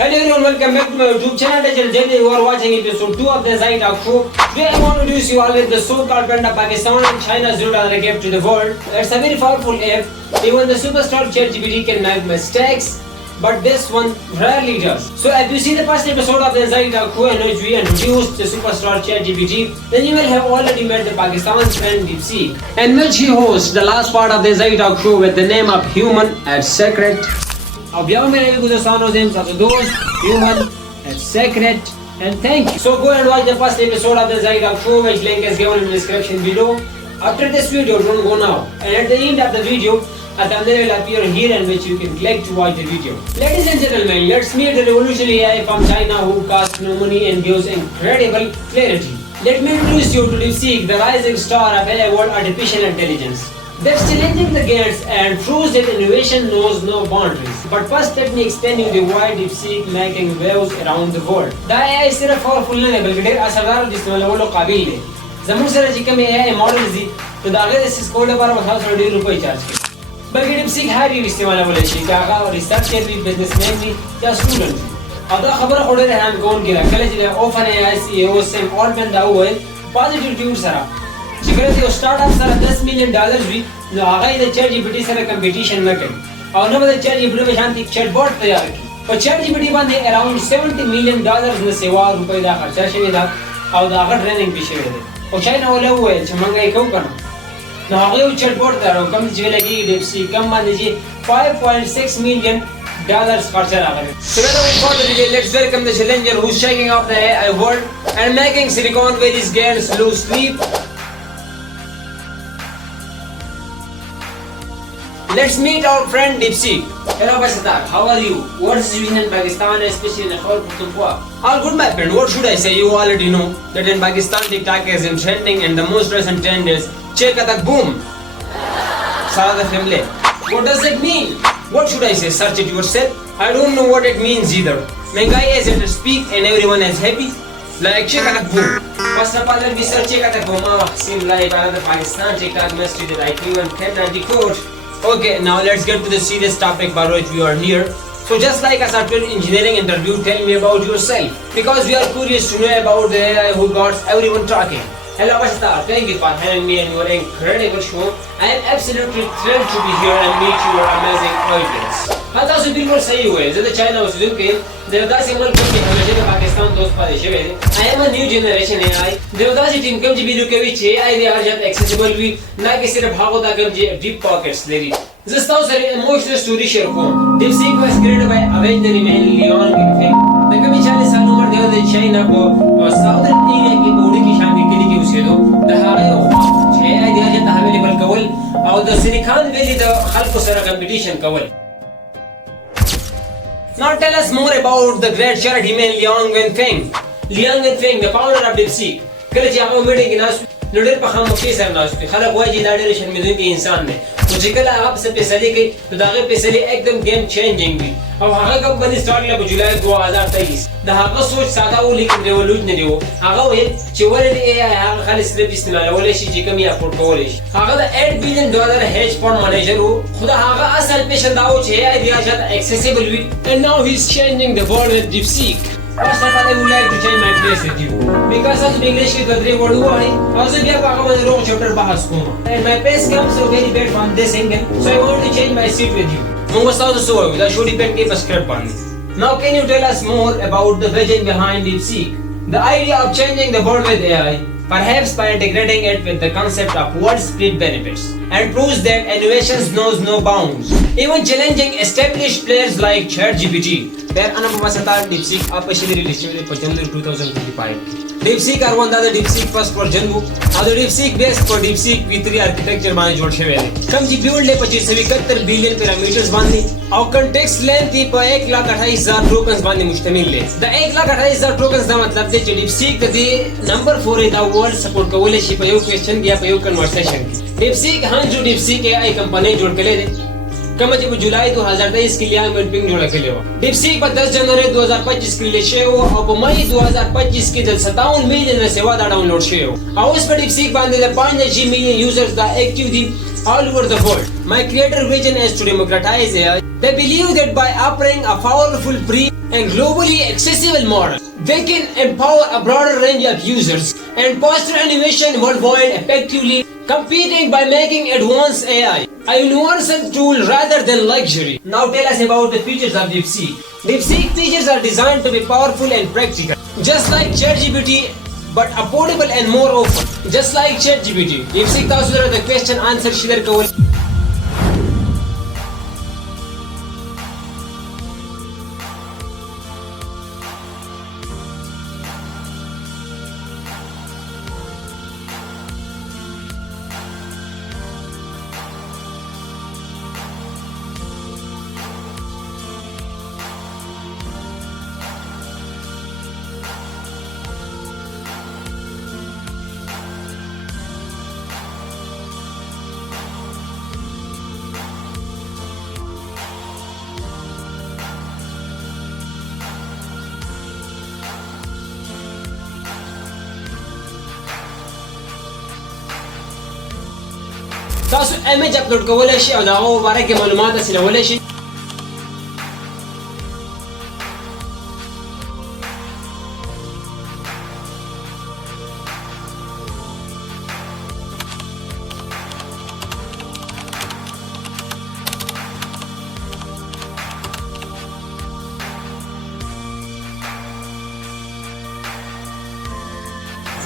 Hello everyone, welcome back to my YouTube channel. Today you are watching episode 2 of the Zaid Talk Show. Today I want to introduce you all with the so-called friend of Pakistan and China's $0 gift to the world. It's a very powerful app. Even the superstar ChatGPT can make mistakes, but this one rarely does. So if you see the first episode of the Zaid Talk Show in which we introduced the superstar ChatGPT, then you will have already met the Pakistan's friend DeepSeek, in which he hosts the last part of the Zaid Talk Show with the name of Human at Secret. अब यहाँ मेरे भी गुज़ारान हो जाएं सबसे दोस्त human and secret and thank you. So go and watch the first episode of the Zaid Talk Show, which link is given in the description below. After this video, don't go now. And at the end of the video, a thumbnail will appear here in which you can click to watch the video. Ladies and gentlemen, let's meet the revolutionary AI from China who costs no money and gives incredible clarity. Let me introduce you to DeepSeek, the rising star of AI world artificial intelligence. That's challenging the gates and proves that innovation knows no boundaries. But first let me explain you the why DeepSeek making waves around the world. The AI सिर्फ powerful नहीं है बल्कि ढेर असरदार जिसमें वो लोग काबिल है. ज़मूर सर जी कम AI models दी तो दागे इस कोड पर बखास ₹1.5 चार्ज के. बल्कि DeepSeek है भी इस्तेमाल वाले चीज़ का आगा रिसर्चर भी बिजनेसमैन भी या स्टूडेंट भी. अब तो खबर खोले रहे हम कौन किया कल जिले OpenAI CEO Sam Altman दा हुए पॉजिटिव ट्वीट सरा. जिक्र थी स्टार्टअप सर $10 मिलियन भी न आगे इधर ChatGPT सर कंपटीशन में करें और न बदल ChatGPT में शांति चैटबॉट तैयार की और ChatGPT बंदे अराउंड $70 मिलियन न सेवा रुपए दा खर्चा शेवे दा और दा ट्रेनिंग भी शेवे दे और चाइना वाले हुए चमंगा एक करना न आगे वो चैटबॉट दा कम जिले लगी DeepSeek कम मान लीजिए $5.6 मिलियन खर्चा रहा है. So without further delay, let's welcome the challenger who's shaking up the AI world and making Silicon Valley's giants lose sleep. Let's meet our friend DeepSeek. Hello Pashto, how are you? What is situation in Pakistan, especially in Khabar Pakhtunkhwa? All good my friend, what should I say? You already know that in Pakistan TikTok is in trending and the most recent trend is Check Attack Boom. Sara family. What does it mean? What should I say? Search it yourself. I don't know what it means either. My guy is able to speak and everyone is happy. Like Check Attack Boom. First of all, let me search Check Attack Boom. Seems like another Pakistan TikTok must treat it like even cannot decode. Okay, now let's get to the serious topic for which we are here. So just like a software engineering interview, tell me about yourself. Because we are curious to know about the AI who got everyone talking. Hello Pashto, thank you for having me in your incredible show. I am absolutely thrilled to be here and meet your amazing audience. هذا سو बिल्कुल सही हुए ज़्यादा China उस दिन के देवदासी मुल्क के हमेशा तो पाकिस्तान दोस्त पाले शेवे I am a new generation AI देवदासी टीम कम जी वीडियो के बीच AI दे हर जगह accessible भी ना कि सिर्फ भागो ता कम जी deep pockets ले रही जिसताऊ सर emotional story share को DeepSeek was created by legendary man Leon King मैं कभी 40 साल उम्र देवदासी चाइना को साउदर्न एरिया की बॉडी की शान के लिए उसे दो दहाड़े और AI दे हर जगह available कवल और द सिलिकॉन वैली द खल्क सर competition कवल. Now tell us more about the great charity man Liang Wenfeng. Liang Wenfeng, the founder of DeepSeek. कल जाओ मीटिंग की नास लड़े पखाम मुक्ति सर नास पे खाला कोई जिला डेरेशन में दुनिया के इंसान ने मुझे कल आप से पैसे लेके तो दागे पैसे ले एकदम गेम चेंजिंग भी अब हागा कंपनी स्टार्ट लगा जुलाई 2023 दहागा सोच सादा वो लेकिन रेवोल्यूशनरी हो हागा वो चिवरे एआई हागा खाली सिर्फ इस्तेमाल वाले चीज कमी अफोर्ड कवरेज हागा the $8 billion hedge fund manager हो खुदा हागा असल पेशेंट दाव छे एआई दिया जाता accessible with and now he is changing the world with DeepSeek. First of all, I would like to change my place with you because as English की कदरे word हुआ है also क्या पागल मैं रोग चैप्टर बाहर को and my pace comes so very bad from this angle so I want to change my seat with you. मुझे साउथ सो है द शो डिपेंड के स्क्रिप्ट पानी. Now can you tell us more about the vision behind DeepSeek? The idea of changing the world with AI, perhaps by integrating it with the concept of widespread benefits, and proves that innovation knows no bounds, even challenging established players like ChatGPT. There are no DeepSeek officially released in January 2025. DeepSeek are one of the DeepSeek first for Janvu, and the DeepSeek based for DeepSeek V3 architecture माने जोड़ शेवे हैं. कम जी build ले 2571 billion parameters बांधे, और context length ही पर 1,28,000 tokens बांधे मुश्तमिल ले. The 1,28,000 tokens का मतलब है कि DeepSeek the number 4 in the world support का वाले शिप यो question गया पर यो conversation. DeepSeek हाँ जो DeepSeek AI कंपनी जोड़ के ले दे. कम जब जुलाई 2023 के लिए मीटिंग जोड़ा के लिए DeepSeek पर 10 जनवरी 2025 के लिए शेयर हुआ और मई 2025 के 57 मिलियन सेवा डाउनलोड शेयर हुआ और उस पर DeepSeek बांधे 5 मिलियन यूजर्स दा एक्टिव थी all over the world. My creator vision is to democratize AI. They believe that by offering a powerful free and globally accessible model. They can empower a broader range of users and foster innovation worldwide, effectively competing by making advanced AI a universal tool rather than luxury. Now tell us about the features of DeepSeek. DeepSeek features are designed to be powerful and practical, just like ChatGPT, but affordable and more open. Just like ChatGPT. DeepSeek the question answer share cover. تاسو ایمیج اپلوډ کولای شئ او د هغه په باره کې معلومات حاصلولی شئ.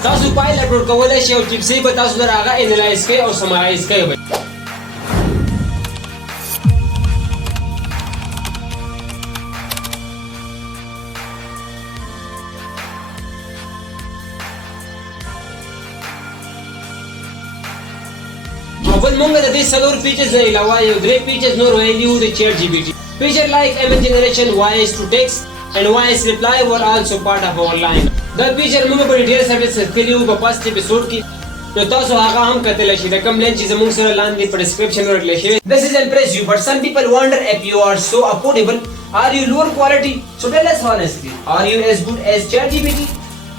تاسو فایل اپلوډ کولای شئ او DeepSeek به تاسو سره هغه انالایز کوي او سمرایز کوي. اول مونږ د دې څلور فیچرز نه علاوه یو درې فیچرز نور ویلي وو د ChatGPT. Feature like image generation, voice to text and voice reply were also part of our line. دا فیچر موږ په ډیټیل سروس کلیو په پاست اپیسوډ کې نو تاسو هغه هم کتلی شئ. د کوم لینک چې زموږ سره لاندې په ډسکرپشن ورکړل شوی. This is impress you, but some people wonder if you are so affordable, are you lower quality? So tell us honestly, are you as good as ChatGPT?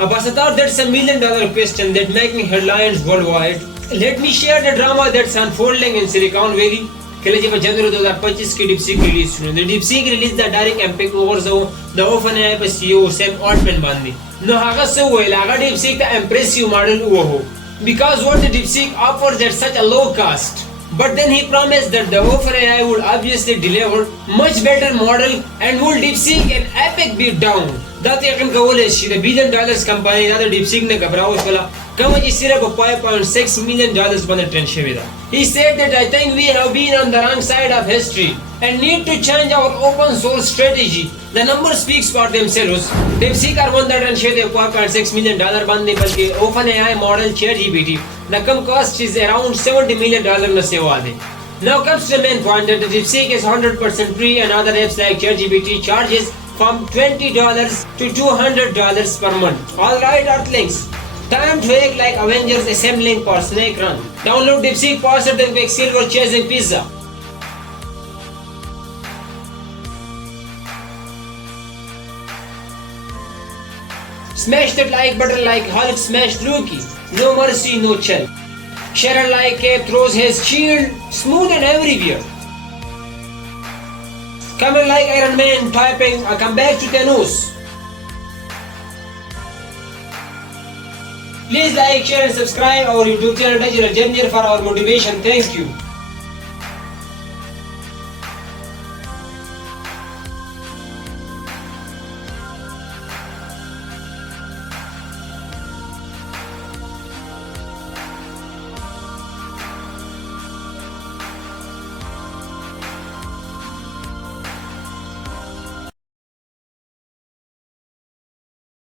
Abasata, that's $1 million question that making headlines worldwide. Let me share the drama that's unfolding in Silicon Valley. کله چې په جنوري 2025 کې DeepSeek ریلیز شو. د DeepSeek ریلیز د ډایرکټ امپیکټ وګرځاو د OpenAI په CEO Sam Altman باندې. نو هغه څه وویل؟ هغه DeepSeek ته امپریسیو ماډل ووهو because what the DeepSeek offers at such a low cost. But then he promised that the OpenAI would obviously deliver much better model and would DeepSeek an epic beat down. دا ته یقین کولای شي د $1 billion کمپنۍ دا د DeepSeek نه غبراو شوله کومه چې صرف $5.6 million باندې ټرند شوې ده. He said that I think we have been on the wrong side of history and need to change our open source strategy. The numbers speaks for themselves. DeepSeek are one that ټرند شوی دی $5.6 million باندې بلکې OpenAI model ChatGPT the come cost is around $70 million نه سیوا دی. Now comes the main point that the DeepSeek is 100% free and other apps like ChatGPT charges from $20 to $200 per month. Alright Earthlings, time to act like Avengers assembling for Snake Run. Download DeepSeek faster than Quicksilver chasing pizza. Smash that like button like Hulk smashed Loki. No mercy, no chill. Sharon like Cape throws his shield, smooth and everywhere. Coming like Iron Man typing, I come back to Thanos. Please like, share and subscribe our YouTube channel for our motivation. Thank you.